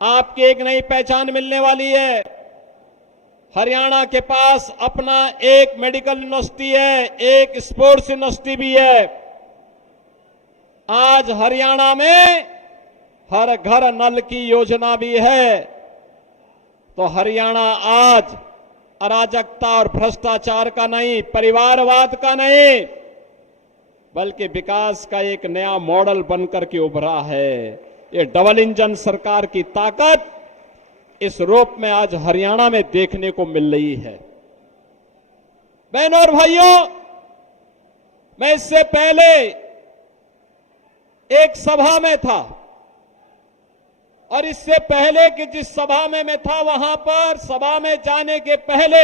आपकी एक नई पहचान मिलने वाली है। हरियाणा के पास अपना एक मेडिकल यूनिवर्सिटी है, एक स्पोर्ट्स यूनिवर्सिटी भी है। आज हरियाणा में हर घर नल की योजना भी है। तो हरियाणा आज अराजकता और भ्रष्टाचार का नहीं, परिवारवाद का नहीं, बल्कि विकास का एक नया मॉडल बनकर के उभरा है। ये डबल इंजन सरकार की ताकत इस रूप में आज हरियाणा में देखने को मिल रही है। बहनों और भाइयों, मैं इससे पहले एक सभा में था और इससे पहले कि जिस सभा में मैं था वहां पर सभा में जाने के पहले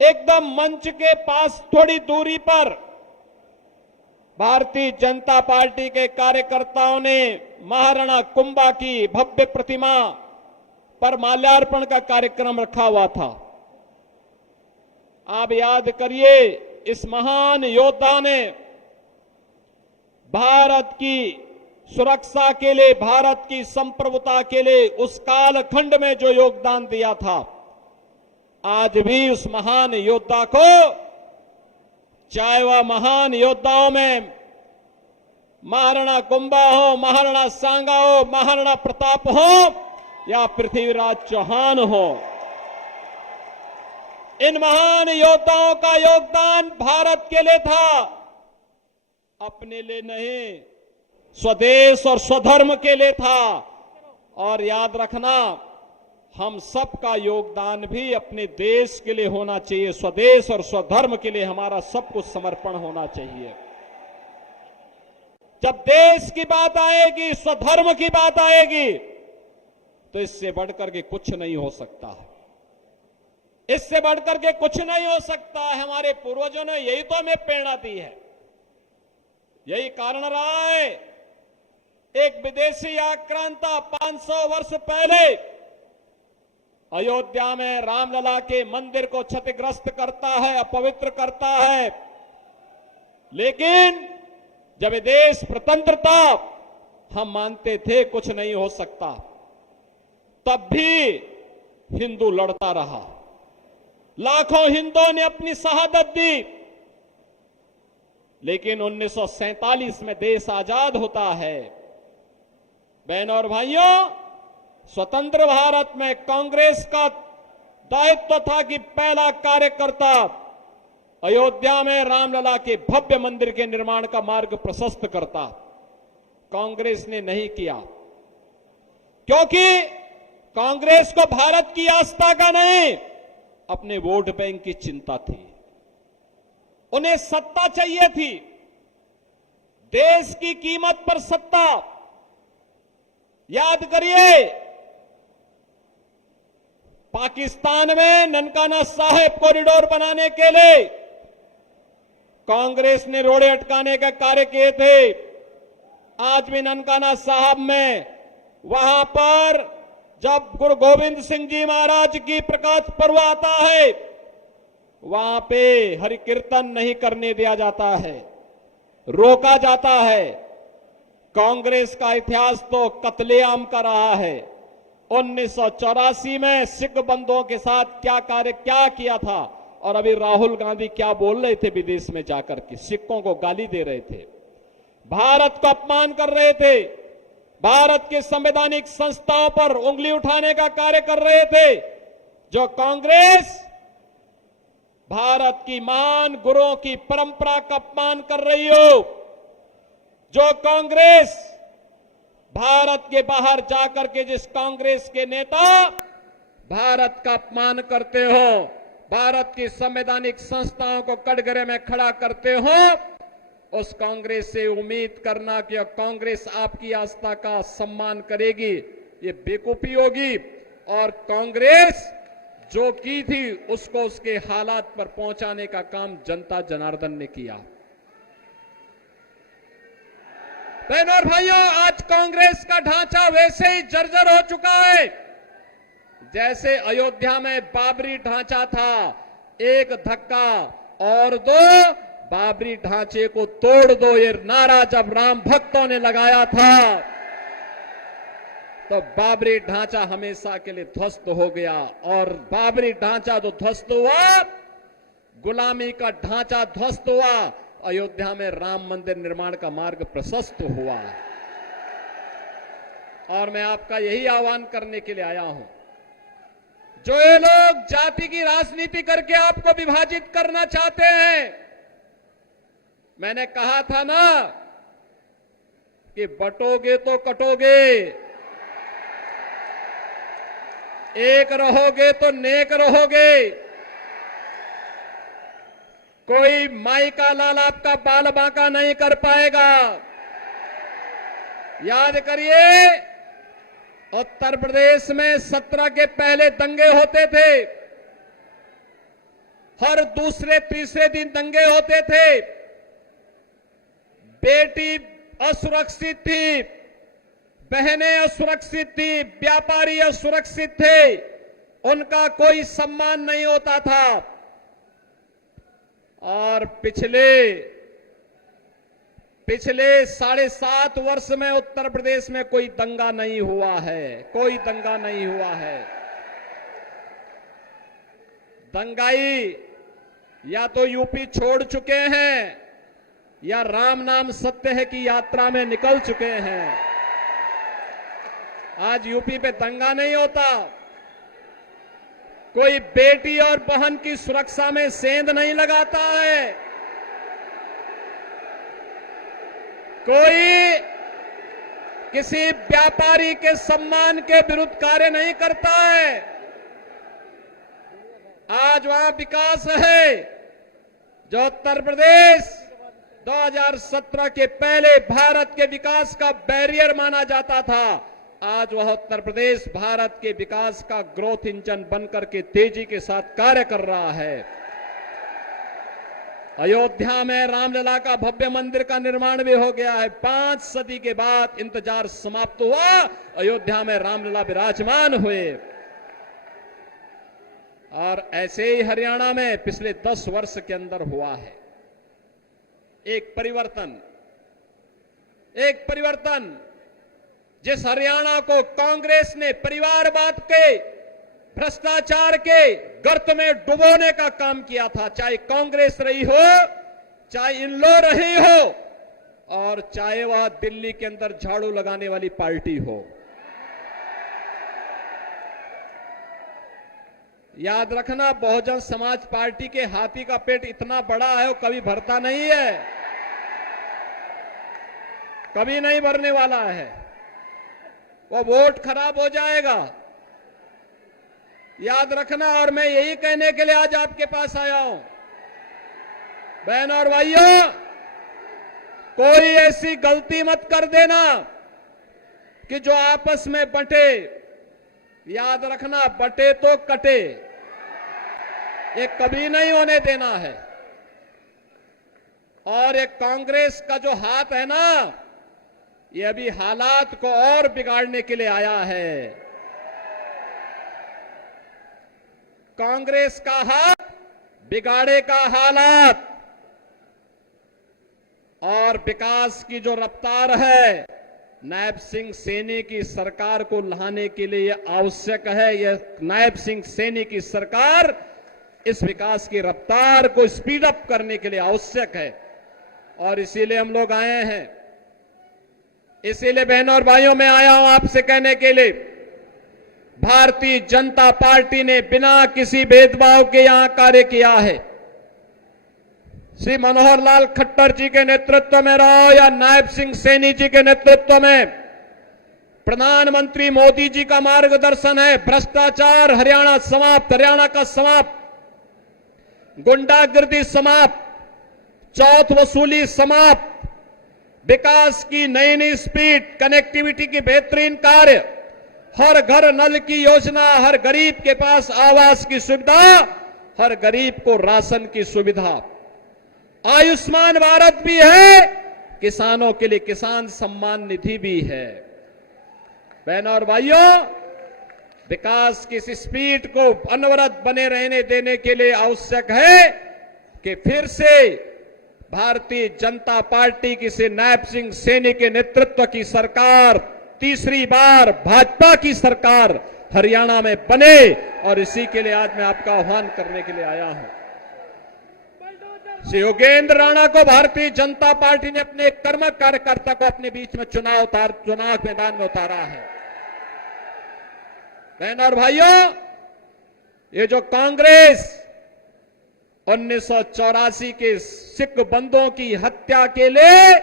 एकदम मंच के पास थोड़ी दूरी पर भारतीय जनता पार्टी के कार्यकर्ताओं ने महाराणा कुंभा की भव्य प्रतिमा पर माल्यार्पण का कार्यक्रम रखा हुआ था। आप याद करिए, इस महान योद्धा ने भारत की सुरक्षा के लिए, भारत की संप्रभुता के लिए उस कालखंड में जो योगदान दिया था, आज भी उस महान योद्धा को, चाहे वह महान योद्धाओं में महाराणा कुंभा हो, महाराणा सांगा हो, महाराणा प्रताप हो या पृथ्वीराज चौहान हो, इन महान योद्धाओं का योगदान भारत के लिए था, अपने लिए नहीं, स्वदेश और स्वधर्म के लिए था। और याद रखना, हम सबका योगदान भी अपने देश के लिए होना चाहिए। स्वदेश और स्वधर्म के लिए हमारा सब कुछ समर्पण होना चाहिए। जब देश की बात आएगी, स्वधर्म की बात आएगी, तो इससे बढ़कर के कुछ नहीं हो सकता है। इससे बढ़कर के कुछ नहीं हो सकता है। हमारे पूर्वजों ने यही तो हमें प्रेरणा दी है, यही कारण रहा है। एक विदेशी आक्रांता 500 वर्ष पहले अयोध्या में रामलला के मंदिर को क्षतिग्रस्त करता है, अपवित्र करता है, लेकिन जब देश स्वतंत्र था, हम मानते थे कुछ नहीं हो सकता, तब भी हिंदू लड़ता रहा। लाखों हिंदुओं ने अपनी शहादत दी, लेकिन 1947 में देश आजाद होता है। बहनों और भाइयों, स्वतंत्र भारत में कांग्रेस का दायित्व था कि पहला कार्यकर्ता अयोध्या में रामलला के भव्य मंदिर के निर्माण का मार्ग प्रशस्त करता। कांग्रेस ने नहीं किया, क्योंकि कांग्रेस को भारत की आस्था का नहीं, अपने वोट बैंक की चिंता थी। उन्हें सत्ता चाहिए थी, देश की कीमत पर सत्ता। याद करिए, पाकिस्तान में ननकाना साहिब कॉरिडोर बनाने के लिए कांग्रेस ने रोड़े अटकाने का कार्य किए थे। आज भी ननकाना साहिब में, वहां पर जब गुरु गोविंद सिंह जी महाराज की प्रकाश पर्व आता है, वहां पे हरि कीर्तन नहीं करने दिया जाता है, रोका जाता है। कांग्रेस का इतिहास तो कत्लेआम का रहा है। 1984 में सिख बंधुओं के साथ क्या किया था, और अभी राहुल गांधी क्या बोल रहे थे विदेश में जाकर के, सिखों को गाली दे रहे थे, भारत का अपमान कर रहे थे, भारत के संवैधानिक संस्थाओं पर उंगली उठाने का कार्य कर रहे थे। जो कांग्रेस भारत की महान गुरुओं की परंपरा का अपमान कर रही हो, जो कांग्रेस भारत के बाहर जाकर के जिस कांग्रेस के नेता भारत का अपमान करते हो, भारत की संवैधानिक संस्थाओं को कटघरे में खड़ा करते हो, उस कांग्रेस से उम्मीद करना कि कांग्रेस आपकी आस्था का सम्मान करेगी, ये बेवकूफी होगी। और कांग्रेस जो की थी उसको उसके हालात पर पहुंचाने का काम जनता जनार्दन ने किया। बहनों और भाइयों, आज कांग्रेस का ढांचा वैसे ही जर्जर हो चुका है जैसे अयोध्या में बाबरी ढांचा था। एक धक्का और दो, बाबरी ढांचे को तोड़ दो, ये नारा जब राम भक्तों ने लगाया था, तो बाबरी ढांचा हमेशा के लिए ध्वस्त हो गया। और बाबरी ढांचा जो ध्वस्त हुआ, गुलामी का ढांचा ध्वस्त हुआ, अयोध्या में राम मंदिर निर्माण का मार्ग प्रशस्त हुआ। और मैं आपका यही आह्वान करने के लिए आया हूं, जो ये लोग जाति की राजनीति करके आपको विभाजित करना चाहते हैं, मैंने कहा था ना कि बटोगे तो कटोगे, एक रहोगे तो नेक रहोगे। कोई माई का लाल आपका बाल बांका नहीं कर पाएगा। याद करिए, उत्तर प्रदेश में 17 के पहले दंगे होते थे, हर दूसरे तीसरे दिन दंगे होते थे। बेटी असुरक्षित थी, बहनें असुरक्षित थी, व्यापारी असुरक्षित थे, उनका कोई सम्मान नहीं होता था। और पिछले 7.5 वर्ष में उत्तर प्रदेश में कोई दंगा नहीं हुआ है, कोई दंगा नहीं हुआ है। दंगाई या तो यूपी छोड़ चुके हैं या राम नाम सत्य है की यात्रा में निकल चुके हैं। आज यूपी पे दंगा नहीं होता, कोई बेटी और बहन की सुरक्षा में सेंध नहीं लगाता है, कोई किसी व्यापारी के सम्मान के विरुद्ध कार्य नहीं करता है। आज वहां विकास है जो उत्तर प्रदेश 2017 के पहले भारत के विकास का बैरियर माना जाता था। आज वह उत्तर प्रदेश भारत के विकास का ग्रोथ इंजन बनकर के तेजी के साथ कार्य कर रहा है। अयोध्या में रामलला का भव्य मंदिर का निर्माण भी हो गया है। 5 सदी के बाद इंतजार समाप्त हुआ, अयोध्या में रामलला विराजमान हुए। और ऐसे ही हरियाणा में पिछले 10 वर्ष के अंदर हुआ है एक परिवर्तन। जिस हरियाणा को कांग्रेस ने परिवारवाद के, भ्रष्टाचार के गर्त में डुबोने का काम किया था, चाहे कांग्रेस रही हो, चाहे इनलो रही हो, और चाहे वह दिल्ली के अंदर झाड़ू लगाने वाली पार्टी हो। याद रखना, बहुजन समाज पार्टी के हाथी का पेट इतना बड़ा है, वो कभी भरता नहीं है, कभी नहीं भरने वाला है। वो वोट खराब हो जाएगा, याद रखना। और मैं यही कहने के लिए आज आपके पास आया हूं, बहन और भाइयों, कोई ऐसी गलती मत कर देना कि जो आपस में बंटे। याद रखना, बटे तो कटे, ये कभी नहीं होने देना है। और एक कांग्रेस का जो हाथ है ना, ये अभी हालात को और बिगाड़ने के लिए आया है। कांग्रेस का हाथ बिगाड़ेगा हालात। और विकास की जो रफ्तार है, नायब सिंह सैनी की सरकार को लाने के लिए यह आवश्यक है। यह नायब सिंह सैनी की सरकार इस विकास की रफ्तार को स्पीड अप करने के लिए आवश्यक है। और इसीलिए हम लोग आए हैं, इसीलिए बहनों और भाइयों, मैं आया हूं आपसे कहने के लिए, भारतीय जनता पार्टी ने बिना किसी भेदभाव के यहां कार्य किया है। श्री मनोहर लाल खट्टर जी के नेतृत्व में रहो या नायब सिंह सैनी जी के नेतृत्व में, प्रधानमंत्री मोदी जी का मार्गदर्शन है। भ्रष्टाचार हरियाणा समाप्त, हरियाणा का समाप्त, गुंडागर्दी समाप्त, चौथ वसूली समाप्त, विकास की नई नई स्पीड, कनेक्टिविटी की बेहतरीन कार्य, हर घर नल की योजना, हर गरीब के पास आवास की सुविधा, हर गरीब को राशन की सुविधा, आयुष्मान भारत भी है, किसानों के लिए किसान सम्मान निधि भी है। बहनों और भाइयों, विकास की इस स्पीड को अनवरत बने रहने देने के लिए आवश्यक है कि फिर से भारतीय जनता पार्टी की से नायब सिंह सैनी के नेतृत्व की सरकार तीसरी बार भाजपा की सरकार हरियाणा में बने, और इसी के लिए आज मैं आपका आह्वान करने के लिए आया हूं। श्री योगेंद्र राणा को भारतीय जनता पार्टी ने अपने कर्मठ कार्यकर्ता को अपने बीच में चुनाव मैदान में उतारा है। बहनों और भाइयों, ये जो कांग्रेस 1984 के सिख बंदों की हत्या के लिए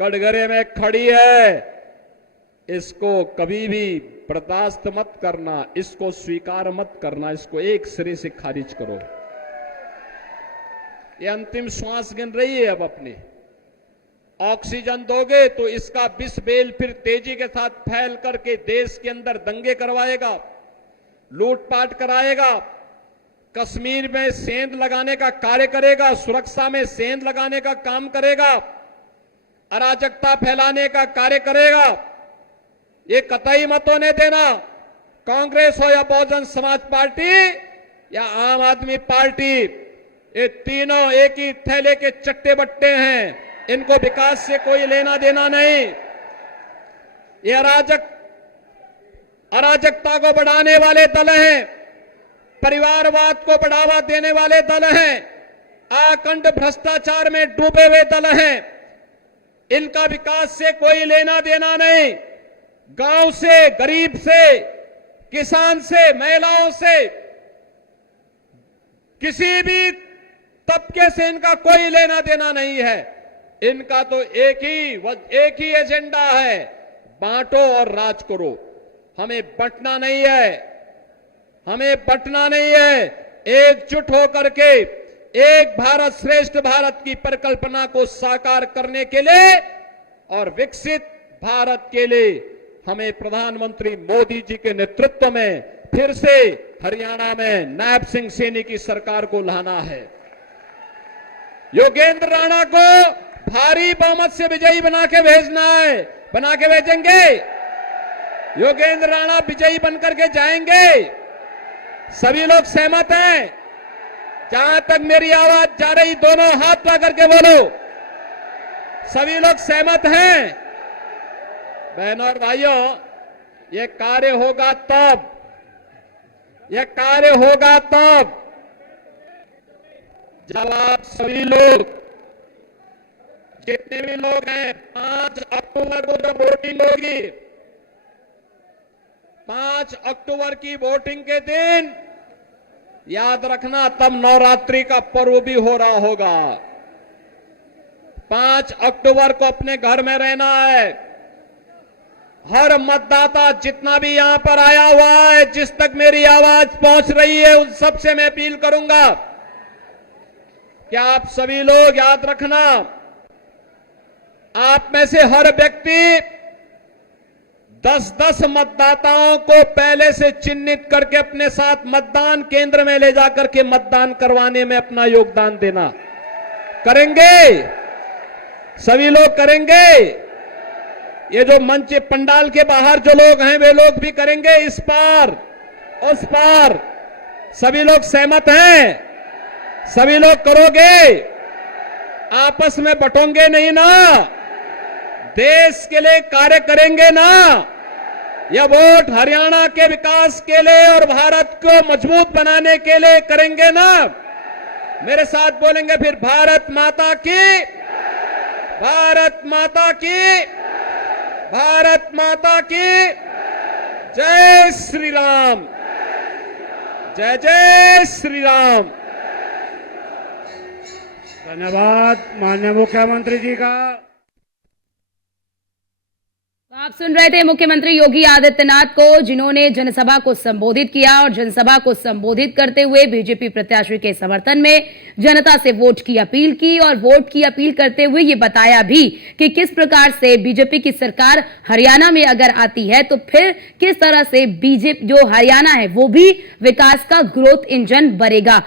कटघरे में खड़ी है, इसको कभी भी बर्दाश्त मत करना, इसको स्वीकार मत करना, इसको एक सिरे से खारिज करो। ये अंतिम श्वास गिन रही है, अब अपनी ऑक्सीजन दोगे तो इसका विष बेल फिर तेजी के साथ फैल करके देश के अंदर दंगे करवाएगा, लूटपाट कराएगा, कश्मीर में सेंध लगाने का कार्य करेगा, सुरक्षा में सेंध लगाने का काम करेगा, अराजकता फैलाने का कार्य करेगा। ये कतई मत होने देना। कांग्रेस हो या बहुजन समाज पार्टी या आम आदमी पार्टी, ये तीनों एक ही थैले के चट्टे बट्टे हैं, इनको विकास से कोई लेना देना नहीं। ये अराजकता को बढ़ाने वाले दल हैं, परिवारवाद को बढ़ावा देने वाले दल हैं, अखंड भ्रष्टाचार में डूबे हुए दल हैं। इनका विकास से कोई लेना देना नहीं। गांव से, गरीब से, किसान से, महिलाओं से, किसी भी तबके से इनका कोई लेना देना नहीं है। इनका तो एक ही एजेंडा है, बांटो और राज करो। हमें बंटना नहीं है, हमें बंटना नहीं है। एकजुट होकर के एक भारत श्रेष्ठ भारत की परिकल्पना को साकार करने के लिए और विकसित भारत के लिए हमें प्रधानमंत्री मोदी जी के नेतृत्व में फिर से हरियाणा में नायब सिंह सैनी की सरकार को लाना है। योगेंद्र राणा को भारी बहुमत से विजयी बना के भेजना है। बना के भेजेंगे। योगेंद्र राणा विजयी बनकर के जाएंगे। सभी लोग सहमत हैं? जहां तक मेरी आवाज जा रही, दोनों हाथ ला करके बोलो। सभी लोग सहमत हैं? बहनों और भाइयों, यह कार्य होगा तब, यह कार्य होगा तब जब आप सभी लोग, जितने भी लोग हैं, 5 अक्टूबर को जब वोटिंग होगी, 5 अक्टूबर की वोटिंग के दिन याद रखना, तब नवरात्रि का पर्व भी हो रहा होगा। 5 अक्टूबर को अपने घर में रहना है। हर मतदाता जितना भी यहां पर आया हुआ है, जिस तक मेरी आवाज पहुंच रही है, उन सबसे मैं अपील करूंगा कि आप सभी लोग याद रखना, आप में से हर व्यक्ति 10-10 मतदाताओं को पहले से चिन्हित करके अपने साथ मतदान केंद्र में ले जाकर के मतदान करवाने में अपना योगदान देना। करेंगे? सभी लोग करेंगे? ये जो मंच पंडाल के बाहर जो लोग हैं, वे लोग भी करेंगे? इस पार उस पार सभी लोग सहमत हैं? सभी लोग करोगे? आपस में बंटोगे नहीं ना? देश के लिए कार्य करेंगे ना? यह वोट हरियाणा के विकास के लिए और भारत को मजबूत बनाने के लिए करेंगे ना? मेरे साथ बोलेंगे फिर, भारत माता की, भारत माता की, भारत माता की जय श्री राम, जय जय श्री राम। धन्यवाद माननीय मुख्यमंत्री जी का। आप सुन रहे थे मुख्यमंत्री योगी आदित्यनाथ को, जिन्होंने जनसभा को संबोधित किया और जनसभा को संबोधित करते हुए बीजेपी प्रत्याशी के समर्थन में जनता से वोट की अपील की और वोट की अपील करते हुए ये बताया भी कि किस प्रकार से बीजेपी की सरकार हरियाणा में अगर आती है तो फिर किस तरह से बीजेपी जो हरियाणा है वो भी विकास का ग्रोथ इंजन बनेगा।